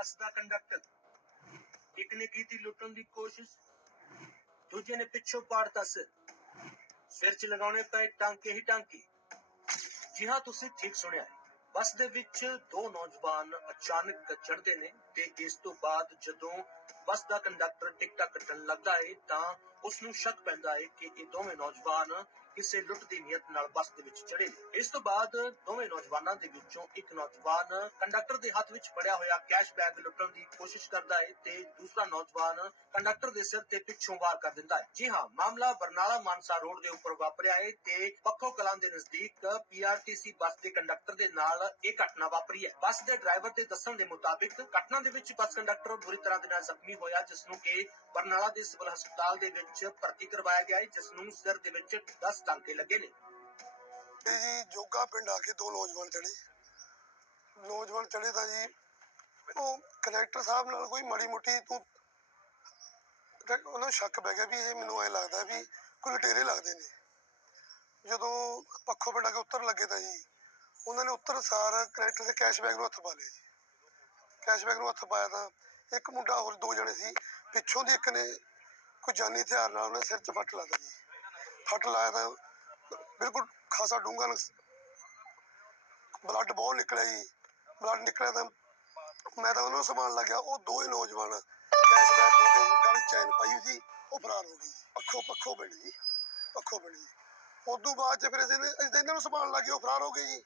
ਬੱਸ ਦਾ conductor ਇੱਕ ਨੇ ਕੀਤੀ ਲੁੱਟਣ ਦੀ ਕੋਸ਼ਿਸ਼, ਦੂਜੇ ਨੇ ਪਿੱਛੋਂ ਪਾੜਤਾ ਸਿਰ ਸਿਰ 'ਚ ਲਗਾਉਣੇ ਪਏ ਟਾਂਕੇ ਹੀ ਟਾਂਕੇ। ਜੀ ਹਾਂ, ਤੁਸੀਂ ਠੀਕ ਸੁਣਿਆ ਹੈ। ਬੱਸ ਦੇ ਵਿੱਚ ਦੋ ਨੌਜਵਾਨ ਅਚਾਨਕ ਚੜਦੇ ਨੇ ਤੇ ਇਸ ਤੋਂ ਬਾਅਦ ਜਦੋਂ ਬੱਸ ਦਾ ਕੰਡਕਟਰ ਟਿਕਟਾਂ ਕੱਟਣ ਲੱਗਦਾ ਹੈ ਤਾਂ ਉਸ ਨੂੰ ਸ਼ੱਕ ਪੈਂਦਾ ਹੈ ਕਿ ਇਹ ਦੋਵੇਂ ਨੌਜਵਾਨ ਕਿਸੇ ਲੁੱਟ ਦੀ ਨੀਅਤ ਨਾਲ ਬੱਸ ਦੇ ਵਿੱਚ ਚੜੇ ਇਸ ਤੋਂ ਬਾਅਦ ਦੋਵੇਂ ਨੌਜਵਾਨਾਂ ਦੇ ਵਿੱਚੋਂ ਇੱਕ ਨੌਜਵਾਨ ਕੰਡਕਟਰ ਦੇ ਹੱਥ ਵਿੱਚ ਫੜਿਆ ਹੋਇਆ ਕੈਸ਼ ਬੈਗ ਲੁੱਟਣ ਦੀ ਕੋਸ਼ਿਸ਼ ਕਰਦਾ ਹੈ ਤੇ ਦੂਸਰਾ ਨੌਜਵਾਨ ਕੰਡਕਟਰ ਦੇ ਸਿਰ ਤੇ ਪਿੱਛੋਂ ਵਾਰ ਕਰ ਦਿੰਦਾ ਹੈ। ਜੀ ਹਾਂ, ਮਾਮਲਾ ਬਰਨਾਲਾ ਮਾਨਸਾ ਰੋਡ ਦੇ ਉੱਪਰ ਵਾਪਰਿਆ ਹੈ ਤੇ ਪੱਖੋ ਕਲਾਂ ਦੇ ਨਜ਼ਦੀਕ ਪੀਆਰਟੀਸੀ ਬੱਸ ਦੇ ਕੰਡਕਟਰ ਦੇ ਨਾਲ ਇਹ ਘਟਨਾ ਵਾਪਰੀ ਹੈ। ਬੱਸ ਦੇ ਡਰਾਈਵਰ ਦੇ ਦੱਸਣ ਦੇ ਮੁਤਾਬਿਕ ਘਟਨਾ ਦੇ ਵਿੱਚ ਬੱਸ ਕੰਡਕਟਰ ਬੁਰੀ ਤਰ੍ਹਾਂ ਦੇ ਨਾਲ ਜ਼ਖਮੀ ਹੋਇਆ, ਜਿਸ ਨੂੰ ਕਿ ਬਰਨਾਲਾ ਦੇ ਸਿਵਲ ਹਸਪਤਾਲ ਦੇ ਵਿੱਚ ਭਰਤੀ ਕਰਵਾਇਆ ਗਿਆ ਹੈ, ਜਿਸ ਨੂੰ ਸਿਰ ਦੇ ਵਿੱਚ 10 ਟਾਂਕੇ ਲੱਗੇ ਨੇ? ਇਹ ਜੀ, ਜੋਗਾ ਪਿੰਡ ਆ ਕੇ ਦੋ ਨੌਜਵਾਨ ਚੜੇ ਨੌਜਵਾਨ ਚੜੇ ਤਾਂ ਜੀ, ਉਹ ਕਨੈਕਟਰ ਸਾਹਿਬ ਨਾਲ ਕੋਈ ਮਾੜੀ ਮੋਟੀ ਤੂੰ ਤਾਂ ਸ਼ੱਕ ਪੈ ਗਿਆ ਵੀ ਇਹ ਮੈਨੂੰ ਐ ਲੱਗਦਾ ਵੀ ਕੋਈ ਲਟੇਰੇ ਲੱਗਦੇ ਨੇ। ਜਦੋਂ ਪੱਖੋ ਪਿੰਡ ਆ ਕੇ ਉੱਤਰ ਲੱਗੇ ਤਾਂ ਜੀ, ਉਹਨਾਂ ਨੇ ਉੱਤਰ ਸਾਰ ਕਨੈਕਟਰ ਦੇ ਕੈਸ਼ ਬੈਗ ਨੂੰ ਹੱਥ ਪਾ ਲਿਆ ਜੀ। ਕੈਸ਼ ਬੈਗ ਨੂੰ ਹੱਥ ਪਾਇਆ ਤਾਂ ਇੱਕ ਮੁੰਡਾ ਹੋਰ ਦੋ ਜਣੇ ਸੀ, ਪਿੱਛੋਂ ਦੀ ਇੱਕ ਨੇ ਕੋਈ ਜਾਨੀ ਹਥਿਆਰ ਨਾਲ ਉਹਨੇ ਸਿਰ 'ਚ ਫੱਟ ਲਾ ਦਿੱਤੀ ਜੀ। ਫੱਟ ਲਾਇਆ ਤਾਂ ਬਿਲਕੁਲ ਖਾਸਾ ਡੂੰਘਾ ਨੁਕਸ ਬਲੱਡ ਬਹੁਤ ਨਿਕਲਿਆ ਜੀ। ਬਲੱਡ ਨਿਕਲਿਆ ਤਾਂ ਮੈਂ ਤਾਂ ਉਹਨਾਂ ਨੂੰ ਸੰਭਾਲਣ ਲੱਗਿਆ। ਉਹ ਦੋਵੇਂ ਨੌਜਵਾਨ ਕੈਸ਼ ਹੋ ਕੇ ਗਲ ਚੈਨ ਪਾਈ ਹੋਈ ਸੀ, ਉਹ ਫਰਾਰ ਹੋ ਗਈ ਜੀ। ਪੱਖੋਂ ਪੱਖੋ ਜੀ। ਪੱਖੋਂ ਪਿੰਡ ਉਦੋਂ ਬਾਅਦ ਚ ਫਿਰ ਅਸੀਂ ਇਹਨਾਂ ਨੂੰ ਸੰਭਾਲਣ ਲੱਗੇ, ਉਹ ਫਰਾਰ ਹੋ ਗਏ ਜੀ।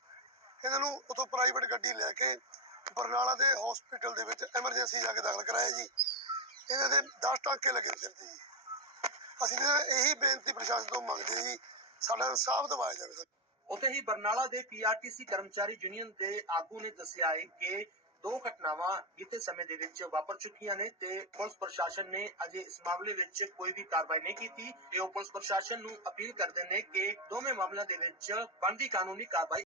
ਇਹਨਾਂ ਨੂੰ ਉਥੋਂ ਪ੍ਰਾਈਵੇਟ ਗੱਡੀ ਲੈ ਕੇ ਬਰਨਾਲਾ ਦੇ ਹਸਪੀਟਲ ਦੇ ਵਿੱਚ ਐਮਰਜੈਂਸੀ ਜਾ ਕੇ ਦਾਖਲ ਕਰਾਇਆ ਜੀ। ਇਹਨਾਂ ਦੇ 10 ਟਾਂਕੇ ਲੱਗੇ ਸਿਰ ਤੇ ਜੀ। ਅਸੀਂ ਤਾਂ ਇਹੀ ਬੇਨਤੀ ਪ੍ਰਸ਼ਾਸਨ ਤੋਂ ਮੰਗਦੇ ਜੀ, ਸਾਡਾ ਇਨਸਾਫ ਦਿਵਾਇਆ ਜਾਵੇ ਸਰ ਉੱਥੇ ਹੀ ਬਰਨਾਲਾ ਦੇ ਪੀਆਰਟੀਸੀ ਕਰਮਚਾਰੀ ਯੂਨੀਅਨ ਦੇ ਆਗੂ ਨੇ ਦੱਸਿਆ ਹੈ ਕਿ ਦੋ ਘਟਨਾਵਾਂ ਬੀਤੇ ਸਮੇਂ ਦੇ ਵਿੱਚ ਵਾਪਰ ਚੁੱਕੀਆਂ ਨੇ ਤੇ ਪੁਲਿਸ ਪ੍ਰਸ਼ਾਸਨ ਨੇ ਅਜੇ ਇਸ ਮਾਮਲੇ ਵਿੱਚ ਕੋਈ ਵੀ ਕਾਰਵਾਈ ਨਹੀਂ ਕੀਤੀ ਤੇ ਉਹ ਪੁਲਿਸ ਪ੍ਰਸ਼ਾਸਨ ਨੂੰ ਅਪੀਲ ਕਰਦੇ ਨੇ ਕਿ ਦੋਵੇਂ ਮਾਮਲਿਆਂ ਦੇ ਵਿੱਚ ਬਣਦੀ ਕਾਨੂੰਨੀ ਕਾਰਵਾਈ